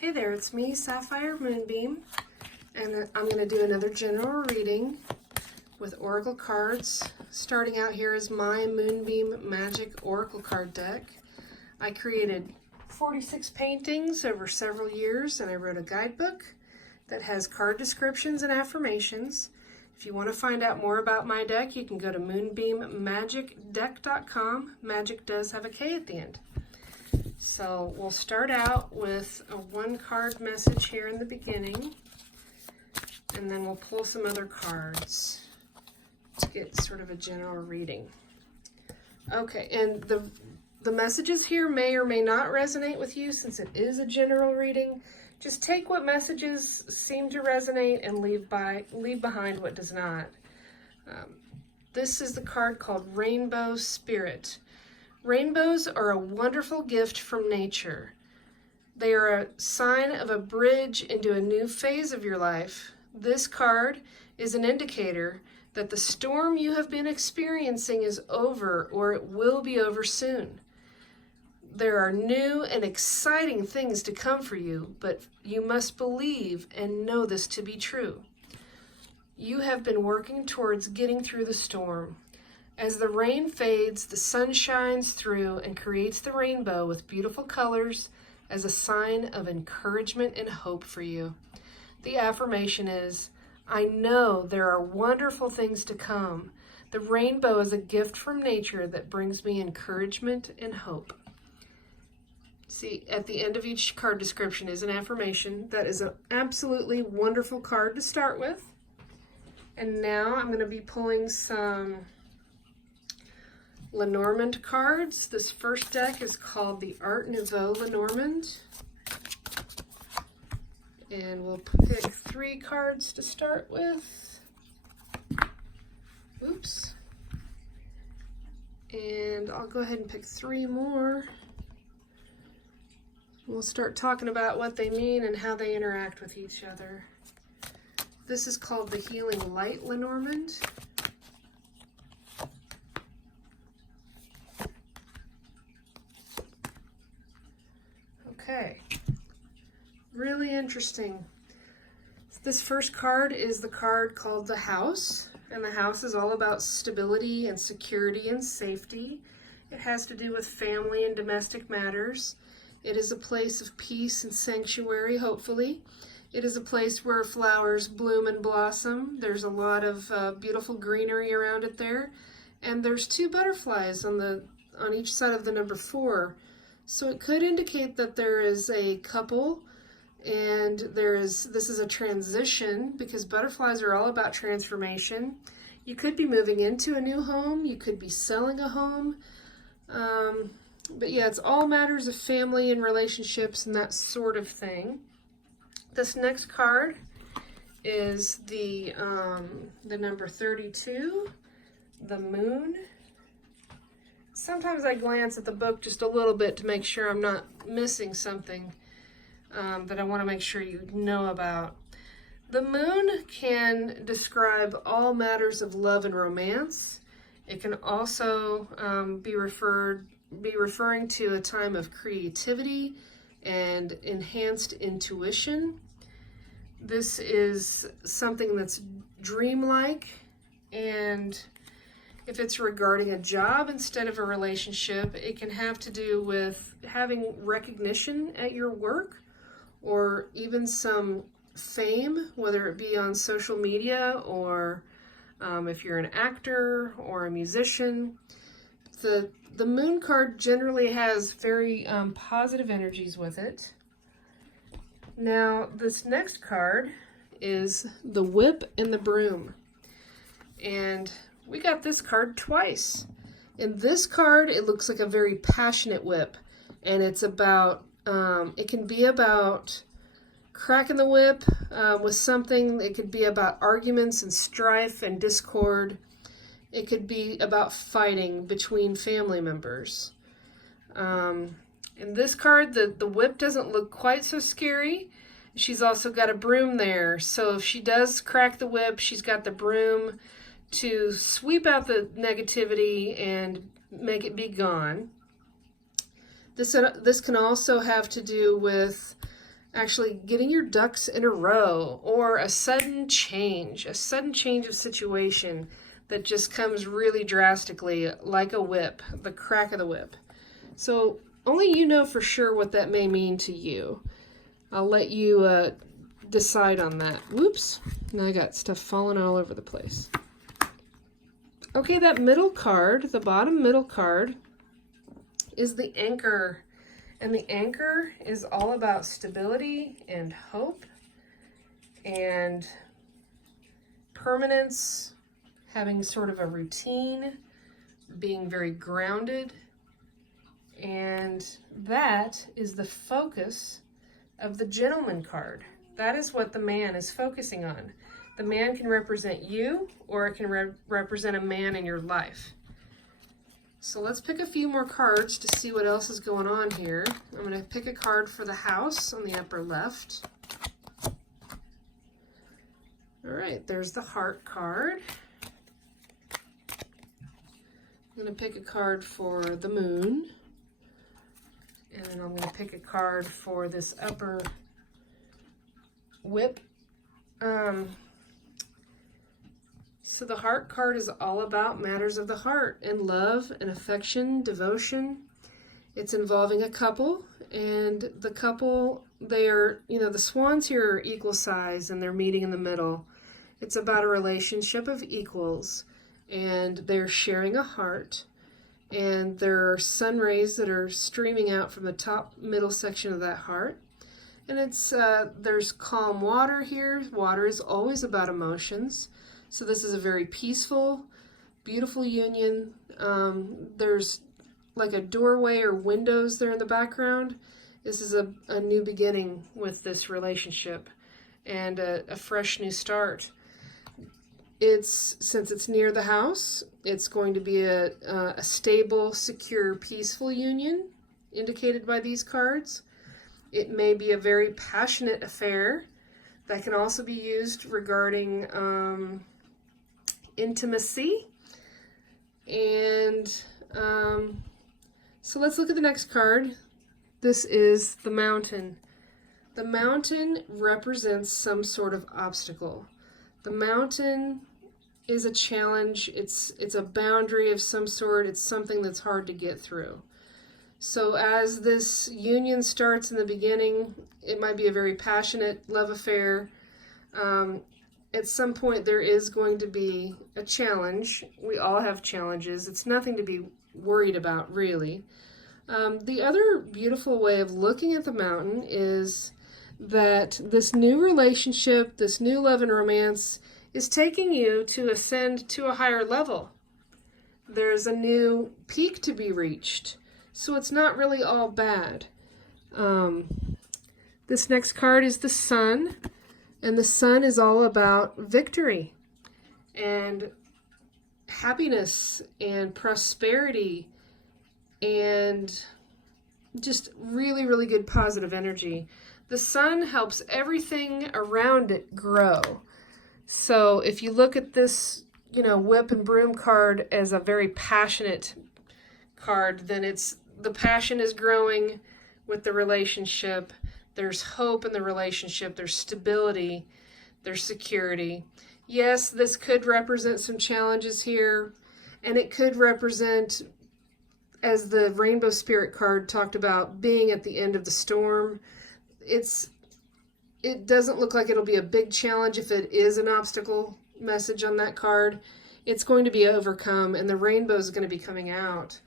Hey there, it's me, Sapphire Moonbeam, and I'm going to do another general reading with oracle cards. Starting out here is my Moonbeam Magick oracle card deck. I created 46 paintings over several years, and I wrote a guidebook that has card descriptions and affirmations. If you want to find out more about my deck, you can go to moonbeammagickdeck.com. Magic does have a K at the end. So we'll start out with a one card message here in the beginning, and then we'll pull some other cards to get sort of a general reading. Okay, and the messages here may or may not resonate with you since it is a general reading. Just take what messages seem to resonate and leave behind what does not. This is the card called Rainbow Spirit. Rainbows are a wonderful gift from nature. They are a sign of a bridge into a new phase of your life. This card is an indicator that the storm you have been experiencing is over, or it will be over soon. There are new and exciting things to come for you, but you must believe and know this to be true. You have been working towards getting through the storm. As the rain fades, the sun shines through and creates the rainbow with beautiful colors as a sign of encouragement and hope for you. The affirmation is, I know there are wonderful things to come. The rainbow is a gift from nature that brings me encouragement and hope. See, at the end of each card description is an affirmation. That is an absolutely wonderful card to start with. And now I'm going to be pulling some Lenormand cards. This first deck is called the Art Nouveau Lenormand. And we'll pick 3 cards to start with. Oops. And I'll go ahead and pick 3 more. We'll start talking about what they mean and how they interact with each other. This is called the Healing Light Lenormand. Okay, really interesting. This first card is the card called the House, and the House is all about stability and security and safety. It has to do with family and domestic matters. It is a place of peace and sanctuary, hopefully. It is a place where flowers bloom and blossom. There's a lot of beautiful greenery around it there, and there's 2 butterflies on each side of the number 4. So it could indicate that there is a couple, and this is a transition, because butterflies are all about transformation. You could be moving into a new home. You could be selling a home. But yeah, it's all matters of family and relationships and that sort of thing. This next card is the number 32, the Moon. Sometimes I glance at the book just a little bit to make sure I'm not missing something that I want to make sure you know about. The moon can describe all matters of love and romance. It can also be referring to a time of creativity and enhanced intuition. This is something that's dreamlike, and if it's regarding a job instead of a relationship, it can have to do with having recognition at your work, or even some fame, whether it be on social media or if you're an actor or a musician. The moon card generally has very positive energies with it. Now, this next card is the Whip and the Broom. And we got this card twice. In this card, it looks like a very passionate whip, and it's about, it can be about cracking the whip with something. It could be about arguments and strife and discord. It could be about fighting between family members. In this card, the whip doesn't look quite so scary. She's also got a broom there, so if she does crack the whip, she's got the broom to sweep out the negativity and make it be gone. This can also have to do with actually getting your ducks in a row, or a sudden change of situation that just comes really drastically, like a whip, the crack of the whip. So only you know for sure what that may mean to you. I'll let you decide on that. Whoops, now I got stuff falling all over the place. Okay, that middle card, the bottom middle card, is the Anchor. And the Anchor is all about stability and hope and permanence, having sort of a routine, being very grounded. And that is the focus of the Gentleman card. That is what the man is focusing on. The man can represent you, or it can represent a man in your life. So let's pick a few more cards to see what else is going on here. I'm going to pick a card for the house on the upper left. All right, there's the Heart card. I'm going to pick a card for the Moon. And then I'm going to pick a card for this upper Whip. So the Heart card is all about matters of the heart and love and affection, devotion. It's involving a couple, and the couple, they're, the swans here are equal size and they're meeting in the middle. It's about a relationship of equals, and they're sharing a heart, and there are sun rays that are streaming out from the top middle section of that heart. And it's there's calm water here. Water is always about emotions. So this is a very peaceful, beautiful union. There's like a doorway or windows there in the background. This is a new beginning with this relationship and a fresh new start. Since it's near the house, it's going to be a stable, secure, peaceful union indicated by these cards. It may be a very passionate affair that can also be used regarding intimacy. And so let's look at the next card. This is the Mountain. The Mountain represents some sort of obstacle. The mountain is a challenge. It's a boundary of some sort. It's something that's hard to get through. So as this union starts in the beginning, it might be a very passionate love affair. At some point there is going to be a challenge. We all have challenges. It's nothing to be worried about, really. The other beautiful way of looking at the mountain is that this new relationship, this new love and romance, is taking you to ascend to a higher level. There's a new peak to be reached. So it's not really all bad. This next card is the Sun, and the Sun is all about victory and happiness and prosperity and just really, really good positive energy. The Sun helps everything around it grow. So if you look at this, Whip and Broom card as a very passionate card, then the passion is growing with the relationship. There's hope in the relationship. There's stability. There's security. Yes, this could represent some challenges here, and it could represent, as the Rainbow Spirit card talked about, being at the end of the storm. It doesn't look like it'll be a big challenge if it is an obstacle message on that card. It's going to be overcome, and the rainbow is going to be coming out.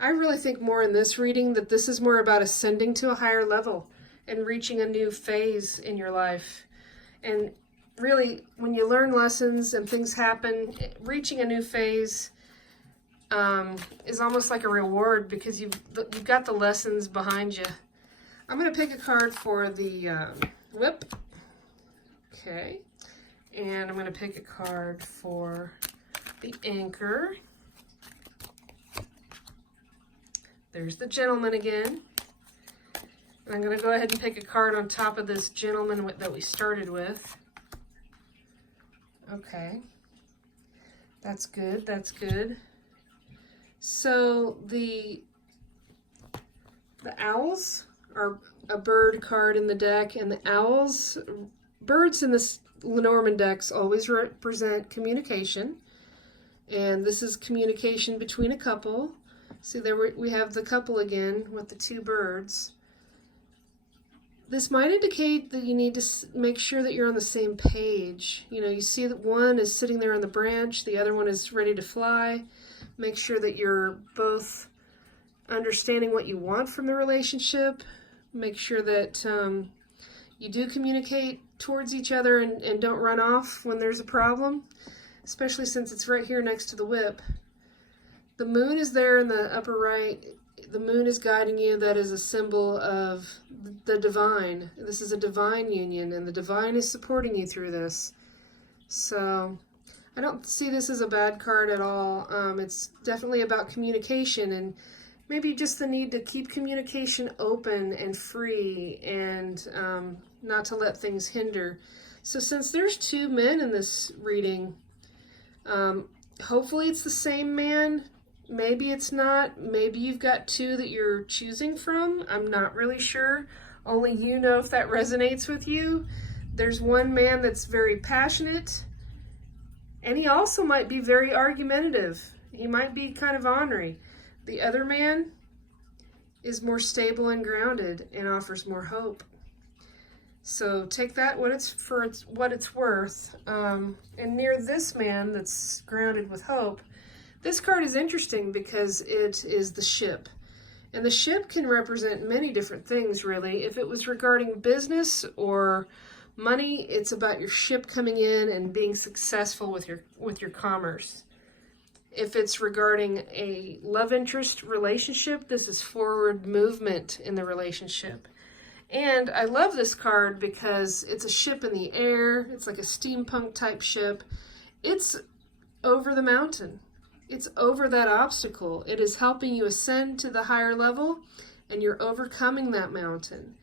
I really think more in this reading that this is more about ascending to a higher level and reaching a new phase in your life. And really, when you learn lessons and things happen, reaching a new phase is almost like a reward because you've got the lessons behind you. I'm going to pick a card for the Whip. Okay. And I'm going to pick a card for the Anchor. There's the Gentleman again. And I'm going to go ahead and pick a card on top of this Gentleman that we started with. Okay. That's good. That's good. So the owls are a bird card in the deck, and the owls, birds in this Lenormand decks always represent communication. And this is communication between a couple. See, there we have the couple again with the two birds. This might indicate that you need to make sure that you're on the same page. You know, you see that one is sitting there on the branch, the other one is ready to fly. Make sure that you're both understanding what you want from the relationship. Make sure that you do communicate towards each other and don't run off when there's a problem, especially since it's right here next to the whip. The moon is there in the upper right. The moon is guiding you. That is a symbol of the divine. This is a divine union, and the divine is supporting you through this. So I don't see this as a bad card at all. It's definitely about communication, and maybe just the need to keep communication open and free, and not to let things hinder. So since there's two men in this reading, hopefully it's the same man. Maybe it's not. Maybe you've got two that you're choosing from. I'm not really sure. Only you know if that resonates with you. There's one man that's very passionate, and he also might be very argumentative. He might be kind of ornery. The other man is more stable and grounded and offers more hope. So take that what it's worth. And near this man that's grounded with hope, this card is interesting because it is the ship. And the ship can represent many different things, really. If it was regarding business or money, it's about your ship coming in and being successful with your commerce. If it's regarding a love interest relationship, this is forward movement in the relationship. And I love this card because it's a ship in the air. It's like a steampunk type ship. It's over the mountain. It's over that obstacle. It is helping you ascend to the higher level, and you're overcoming that mountain.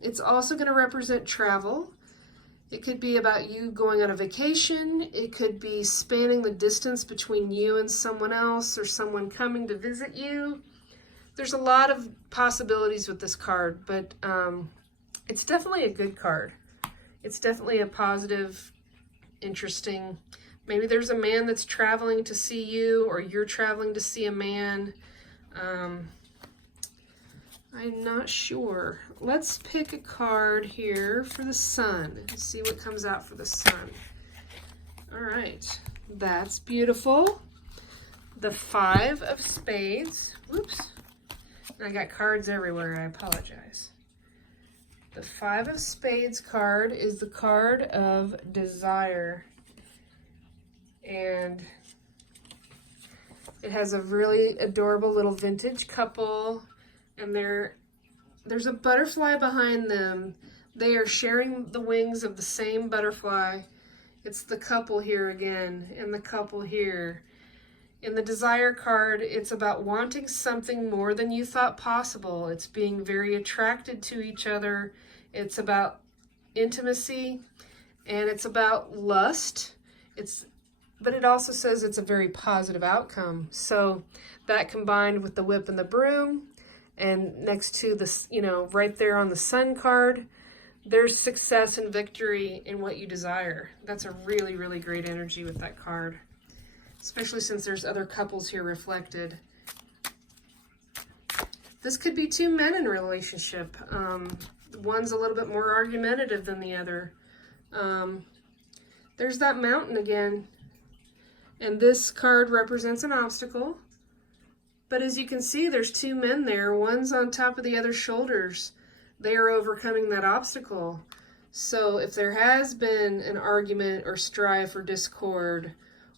It's also going to represent travel. It could be about you going on a vacation. It could be spanning the distance between you and someone else, or someone coming to visit you. There's a lot of possibilities with this card, but it's definitely a good card. It's definitely a positive, interesting. Maybe there's a man that's traveling to see you, or you're traveling to see a man. I'm not sure. Let's pick a card here for the sun and see what comes out for the sun. All right, that's beautiful. The 5 of Spades. Whoops. I got cards everywhere. I apologize. The 5 of Spades card is the card of desire. And it has a really adorable little vintage couple, and there's a butterfly behind them. They are sharing the wings of the same butterfly. It's the couple here again, and the couple here. In the desire card, it's about wanting something more than you thought possible. It's being very attracted to each other. It's about intimacy, and it's about lust. But it also says it's a very positive outcome. So that combined with the whip and the broom, and next to this, right there on the sun card, there's success and victory in what you desire. That's a really, really great energy with that card, especially since there's other couples here reflected. This could be two men in a relationship. One's a little bit more argumentative than the other. There's that mountain again. And this card represents an obstacle. But as you can see, there's two men there. One's on top of the other's shoulders. They are overcoming that obstacle. So if there has been an argument or strife or discord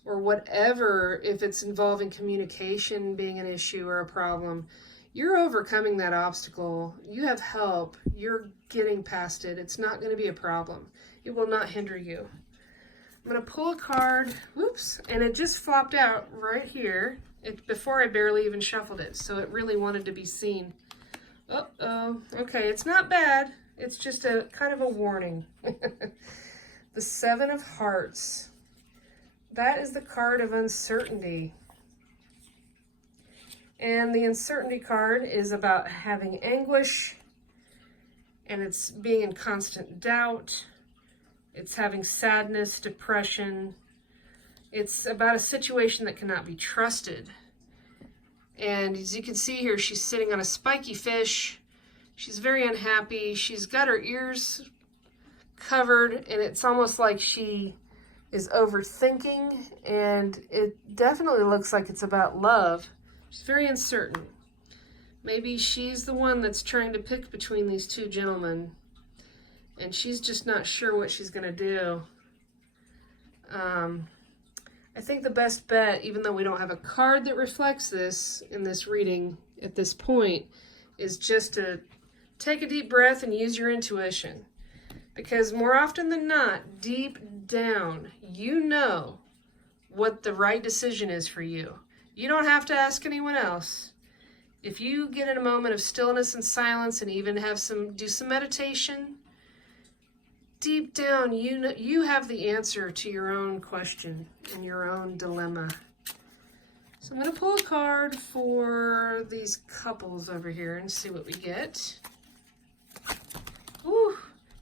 or whatever, if it's involving communication being an issue or a problem, you're overcoming that obstacle. You have help. You're getting past it. It's not going to be a problem. It will not hinder you. I'm going to pull a card, whoops, and it just flopped out right here before I barely even shuffled it, so it really wanted to be seen. Uh-oh, okay, it's not bad. It's just a kind of a warning. The 7 of Hearts. That is the card of uncertainty. And the uncertainty card is about having anguish, and it's being in constant doubt. It's having sadness, depression. It's about a situation that cannot be trusted. And as you can see here, she's sitting on a spiky fish. She's very unhappy. She's got her ears covered, and it's almost like she is overthinking, and it definitely looks like it's about love. She's very uncertain. Maybe she's the one that's trying to pick between these two gentlemen, and she's just not sure what she's going to do. I think the best bet, even though we don't have a card that reflects this in this reading at this point, is just to take a deep breath and use your intuition. Because more often than not, deep down, you know what the right decision is for you. You don't have to ask anyone else. If you get in a moment of stillness and silence and even have do some meditation, deep down, you have the answer to your own question and your own dilemma. So I'm going to pull a card for these couples over here and see what we get. Ooh,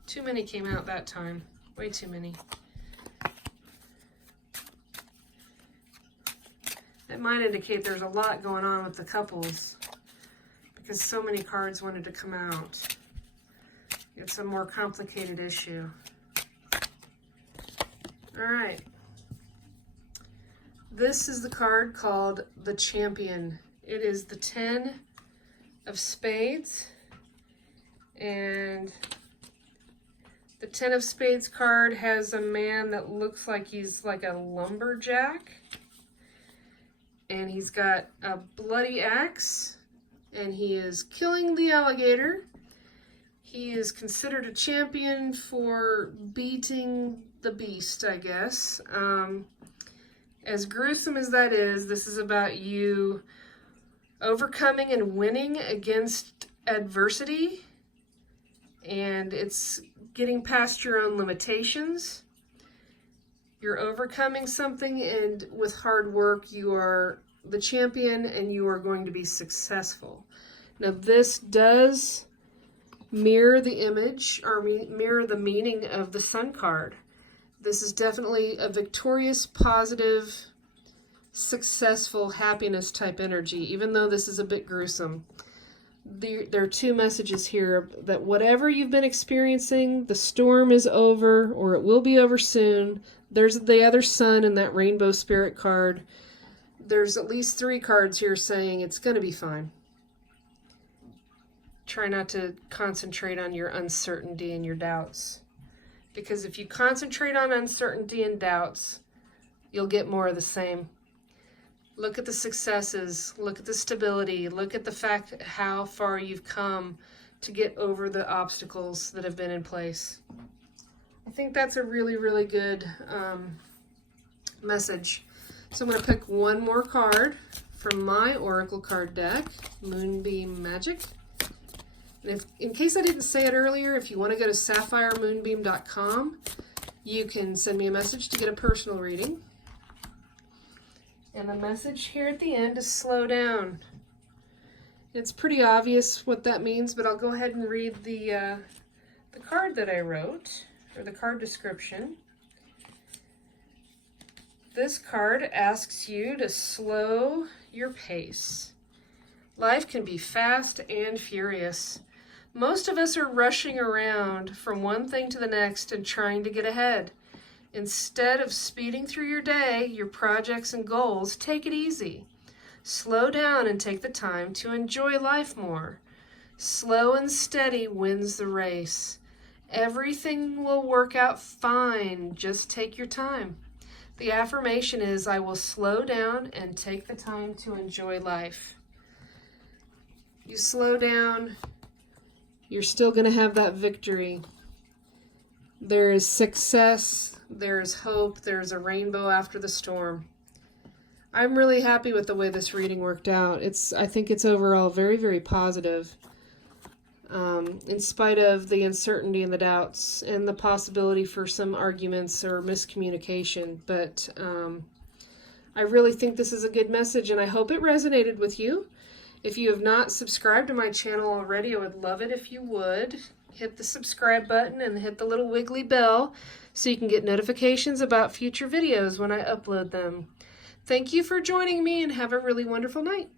too many came out that time. Way too many. That might indicate there's a lot going on with the couples because so many cards wanted to come out. It's a more complicated issue. All right. This is the card called the Champion. It is the 10 of Spades. And the 10 of Spades card has a man that looks like he's like a lumberjack. And he's got a bloody axe. And he is killing the alligator. He is considered a champion for beating the beast, I guess. As gruesome as that is, this is about you overcoming and winning against adversity. And it's getting past your own limitations. You're overcoming something, and with hard work, you are the champion and you are going to be successful. Now, this does mirror the image or mirror the meaning of the Sun card. This is definitely a victorious, positive, successful, happiness type energy, even though this is a bit gruesome. There are two messages here that whatever you've been experiencing, the storm is over, or it will be over soon. There's the other sun in that rainbow spirit card. There's at least 3 cards here saying it's going to be fine. Try not to concentrate on your uncertainty and your doubts. Because if you concentrate on uncertainty and doubts, you'll get more of the same. Look at the successes, look at the stability, look at the fact how far you've come to get over the obstacles that have been in place. I think that's a really, really good message. So I'm going to pick one more card from my Oracle card deck, Moonbeam Magick. And in case I didn't say it earlier, if you want to go to sapphiremoonbeam.com, you can send me a message to get a personal reading. And the message here at the end is slow down. It's pretty obvious what that means, but I'll go ahead and read the card that I wrote, or the card description. This card asks you to slow your pace. Life can be fast and furious. Most of us are rushing around from one thing to the next and trying to get ahead. Instead of speeding through your day, your projects and goals, take it easy. Slow down and take the time to enjoy life more. Slow and steady wins the race. Everything will work out fine. Just take your time. The affirmation is, I will slow down and take the time to enjoy life. You slow down, you're still going to have that victory. There is success, there is hope, there is a rainbow after the storm. I'm really happy with the way this reading worked out. I think it's overall very, very positive. In spite of the uncertainty and the doubts and the possibility for some arguments or miscommunication. But I really think this is a good message, and I hope it resonated with you. If you have not subscribed to my channel already, I would love it if you would. hit the subscribe button and hit the little wiggly bell so you can get notifications about future videos when I upload them. Thank you for joining me and have a really wonderful night.